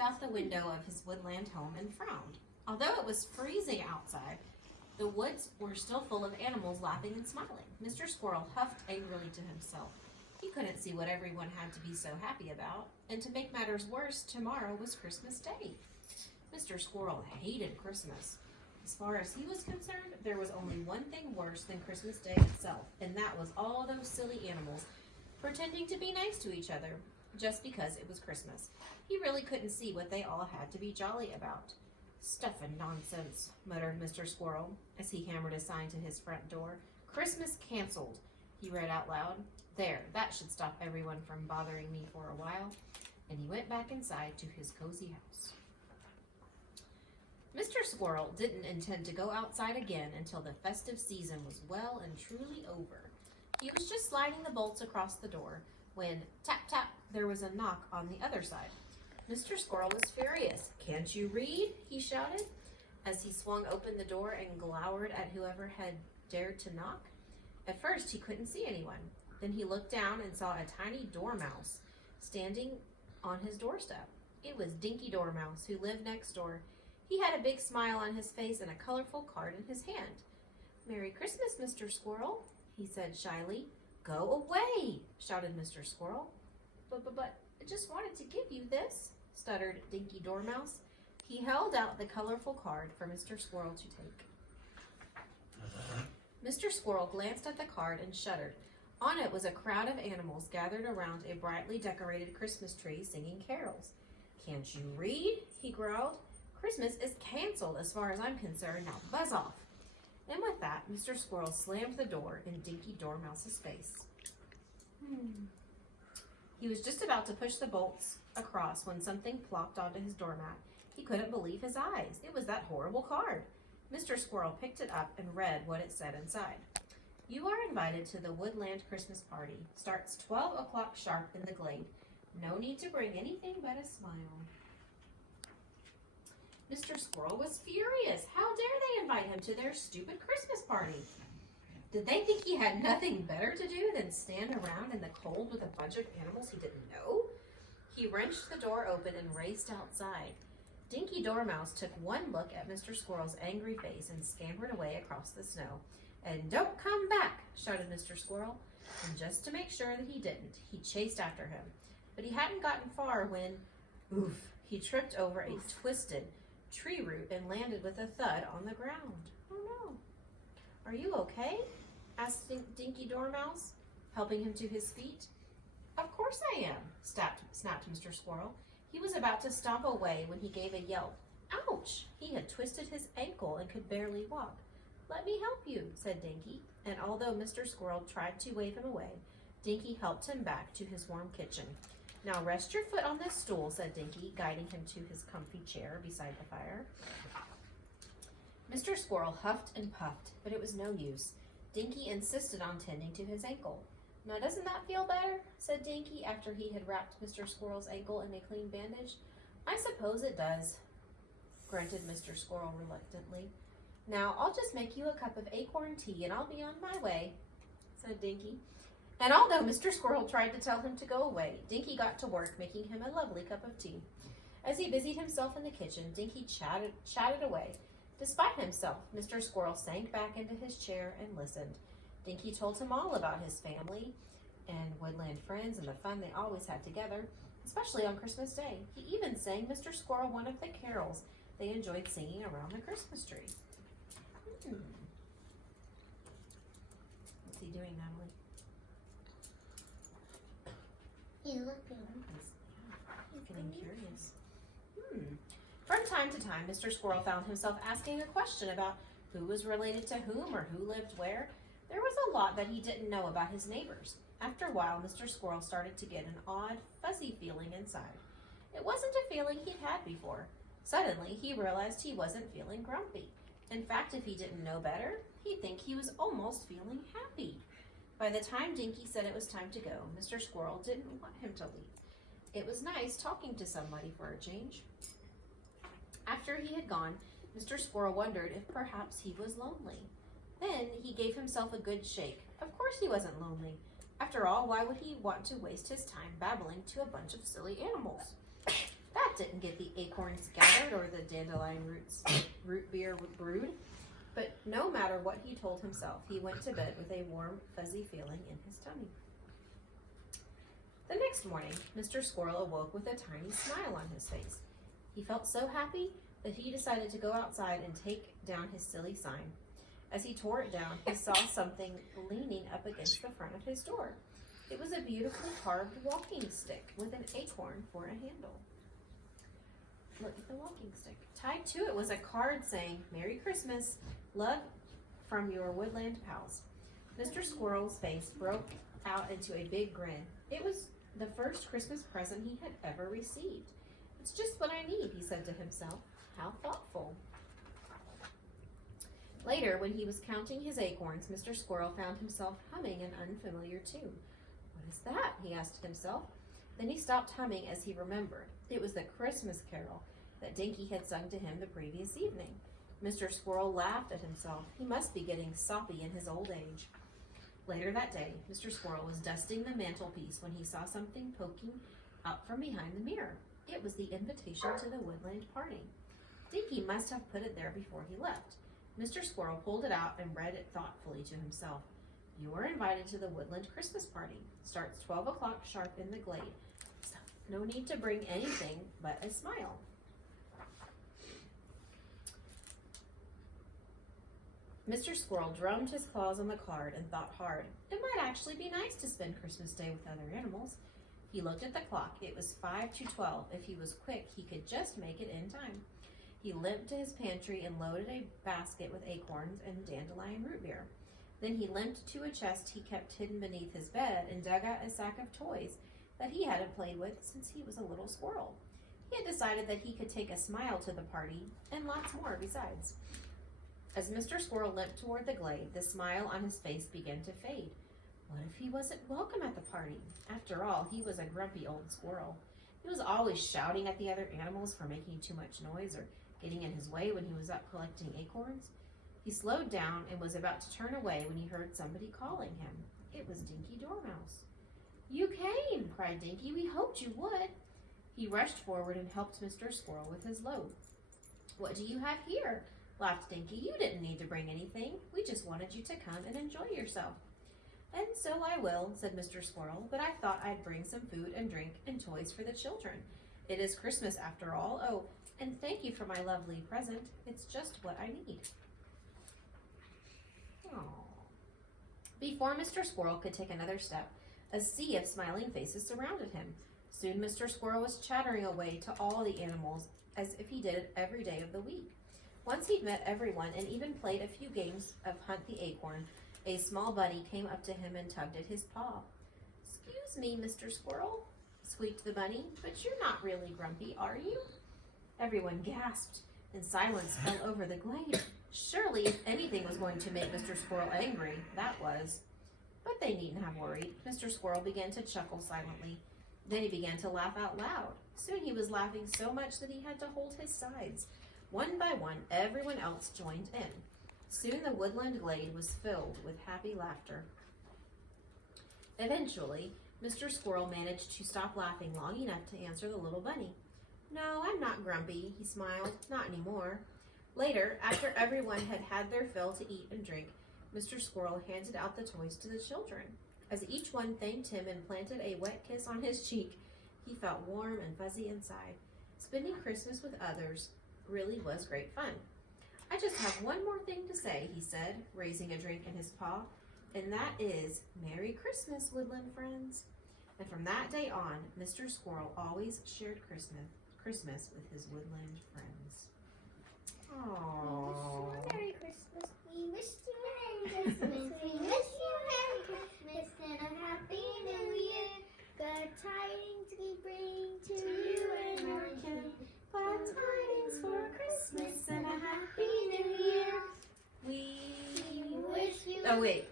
looked out the window of his woodland home and frowned. Although it was freezing outside, the woods were still full of animals laughing and smiling. Mr. Squirrel huffed angrily to himself. He couldn't see what everyone had to be so happy about, and to make matters worse, tomorrow was Christmas Day. Mr. Squirrel hated Christmas. As far as he was concerned, there was only one thing worse than Christmas Day itself, and that was all those silly animals pretending to be nice to each other just because it was Christmas. He really couldn't see what they all had to be jolly about. "Stuff and nonsense," muttered Mr. Squirrel as he hammered a sign to his front door. "Christmas canceled," he read out loud. "There, that should stop everyone from bothering me for a while." And he went back inside to his cozy house. Mr. Squirrel didn't intend to go outside again until the festive season was well and truly over. He was just sliding the bolts across the door when, tap, tap, there was a knock on the other side. Mr. Squirrel was furious. "Can't you read?" he shouted as he swung open the door and glowered at whoever had dared to knock. At first, he couldn't see anyone. Then he looked down and saw a tiny dormouse standing on his doorstep. It was Dinky Dormouse, who lived next door. He had a big smile on his face and a colorful card in his hand. "Merry Christmas, Mr. Squirrel," he said shyly. "Go away," shouted Mr. Squirrel. But I just wanted to give you this," stuttered Dinky Dormouse. He held out the colorful card for Mr. Squirrel to take. Mr. Squirrel glanced at the card and shuddered. On it was a crowd of animals gathered around a brightly decorated Christmas tree singing carols. "Can't you read?" he growled. "Christmas is canceled as far as I'm concerned. Now buzz off." And with that, Mr. Squirrel slammed the door in Dinky Dormouse's face. He was just about to push the bolts across when something plopped onto his doormat. He couldn't believe his eyes. It was that horrible card. Mr. Squirrel picked it up and read what it said inside. "You are invited to the Woodland Christmas party. Starts 12 o'clock sharp in the glade. No need to bring anything but a smile." Mr. Squirrel was furious. How dare they invite him to their stupid Christmas party? Did they think he had nothing better to do than stand around in the cold with a bunch of animals he didn't know? He wrenched the door open and raced outside. Dinky Dormouse took one look at Mr. Squirrel's angry face and scampered away across the snow. "And don't come back," shouted Mr. Squirrel. And just to make sure that he didn't, he chased after him. But he hadn't gotten far when, he tripped over a twisted tree root and landed with a thud on the ground. "Oh no. Are you okay?" asked Dinky Dormouse, helping him to his feet. "Of course I am," snapped Mr. Squirrel. He was about to stomp away when he gave a yelp. Ouch! He had twisted his ankle and could barely walk. "Let me help you," said Dinky, and although Mr. Squirrel tried to wave him away, Dinky helped him back to his warm kitchen. "Now rest your foot on this stool," said Dinky, guiding him to his comfy chair beside the fire. Mr. Squirrel huffed and puffed, but it was no use. Dinky insisted on tending to his ankle. "Now doesn't that feel better?" said Dinky after he had wrapped Mr. Squirrel's ankle in a clean bandage. "I suppose it does," grunted Mr. Squirrel reluctantly. "Now I'll just make you a cup of acorn tea and I'll be on my way," said Dinky. And although Mr. Squirrel tried to tell him to go away, Dinky got to work making him a lovely cup of tea. As he busied himself in the kitchen, Dinky chatted away. Despite himself, Mr. Squirrel sank back into his chair and listened. Dinky told him all about his family and woodland friends and the fun they always had together, especially on Christmas Day. He even sang Mr. Squirrel one of the carols they enjoyed singing around the Christmas tree. What's he doing, Natalie? He's looking. He's getting curious. From time to time, Mr. Squirrel found himself asking a question about who was related to whom or who lived where. There was a lot that he didn't know about his neighbors. After a while, Mr. Squirrel started to get an odd, fuzzy feeling inside. It wasn't a feeling he'd had before. Suddenly, he realized he wasn't feeling grumpy. In fact, if he didn't know better, he'd think he was almost feeling happy. By the time Dinky said it was time to go, Mr. Squirrel didn't want him to leave. It was nice talking to somebody for a change. After he had gone, Mr. Squirrel wondered if perhaps he was lonely. Then he gave himself a good shake. Of course he wasn't lonely. After all, why would he want to waste his time babbling to a bunch of silly animals? That didn't get the acorns gathered or the dandelion root beer brewed. But no matter what he told himself, he went to bed with a warm, fuzzy feeling in his tummy. The next morning, Mr. Squirrel awoke with a tiny smile on his face. He felt so happy that he decided to go outside and take down his silly sign. As he tore it down, he saw something leaning up against the front of his door. It was a beautifully carved walking stick with an acorn for a handle. Look at the walking stick. Tied to it was a card saying, "Merry Christmas, love from your woodland pals." Mr. Squirrel's face broke out into a big grin. It was the first Christmas present he had ever received. "It's just what I need," he said to himself. How thoughtful. Later, when he was counting his acorns, Mr. Squirrel found himself humming an unfamiliar tune. "What is that?" he asked himself. Then he stopped humming as he remembered. It was the Christmas carol that Dinky had sung to him the previous evening. Mr. Squirrel laughed at himself. He must be getting soppy in his old age. Later that day, Mr. Squirrel was dusting the mantelpiece when he saw something poking out from behind the mirror. It was the invitation to the woodland party. Dinky must have put it there before he left. Mr. Squirrel pulled it out and read it thoughtfully to himself. "You are invited to the woodland Christmas party. Starts 12 o'clock sharp in the glade. So no need to bring anything but a smile." Mr. Squirrel drummed his claws on the card and thought hard. It might actually be nice to spend Christmas Day with other animals. He looked at the clock. It was 5 to 12. If he was quick, he could just make it in time. He limped to his pantry and loaded a basket with acorns and dandelion root beer. Then he limped to a chest he kept hidden beneath his bed and dug out a sack of toys that he hadn't played with since he was a little squirrel. He had decided that he could take a smile to the party and lots more besides. As Mr. Squirrel limped toward the glade, the smile on his face began to fade. What if he wasn't welcome at the party? After all, he was a grumpy old squirrel. He was always shouting at the other animals for making too much noise or getting in his way when he was up collecting acorns. He slowed down and was about to turn away when he heard somebody calling him. It was Dinky Dormouse. "You came!" cried Dinky. "We hoped you would." He rushed forward and helped Mr. Squirrel with his load. "What do you have here?" laughed Dinky. "You didn't need to bring anything. We just wanted you to come and enjoy yourself." "And so I will," said Mr. Squirrel, "but I thought I'd bring some food and drink and toys for the children. It is Christmas after all. Oh, and thank you for my lovely present. It's just what I need." Aww. Before Mr. Squirrel could take another step, a sea of smiling faces surrounded him. Soon Mr. Squirrel was chattering away to all the animals as if he did it every day of the week. Once he'd met everyone and even played a few games of Hunt the Acorn, a small bunny came up to him and tugged at his paw. "Excuse me, Mr. Squirrel," squeaked the bunny, "but you're not really grumpy, are you?" Everyone gasped, and silence fell over the glade. Surely, if anything was going to make Mr. Squirrel angry, that was. But they needn't have worried. Mr. Squirrel began to chuckle silently. Then he began to laugh out loud. Soon he was laughing so much that he had to hold his sides. One by one, everyone else joined in. Soon the woodland glade was filled with happy laughter. Eventually, Mr. Squirrel managed to stop laughing long enough to answer the little bunny. "No, I'm not grumpy," he smiled. "Not anymore." Later, after everyone had had their fill to eat and drink, Mr. Squirrel handed out the toys to the children. As each one thanked him and planted a wet kiss on his cheek, he felt warm and fuzzy inside. Spending Christmas with others really was great fun. "I just have one more thing to say," he said, raising a drink in his paw, "and that is Merry Christmas, woodland friends." And from that day on, Mr. Squirrel always shared Christmas with his woodland friends. Aww. Merry Christmas. We wish you Merry Christmas. We wish you Merry Christmas and a Happy New Year. Good tidings we bring to you and your kin. Glad tidings for Christmas and a Happy New Year. We wish you. Oh, wait.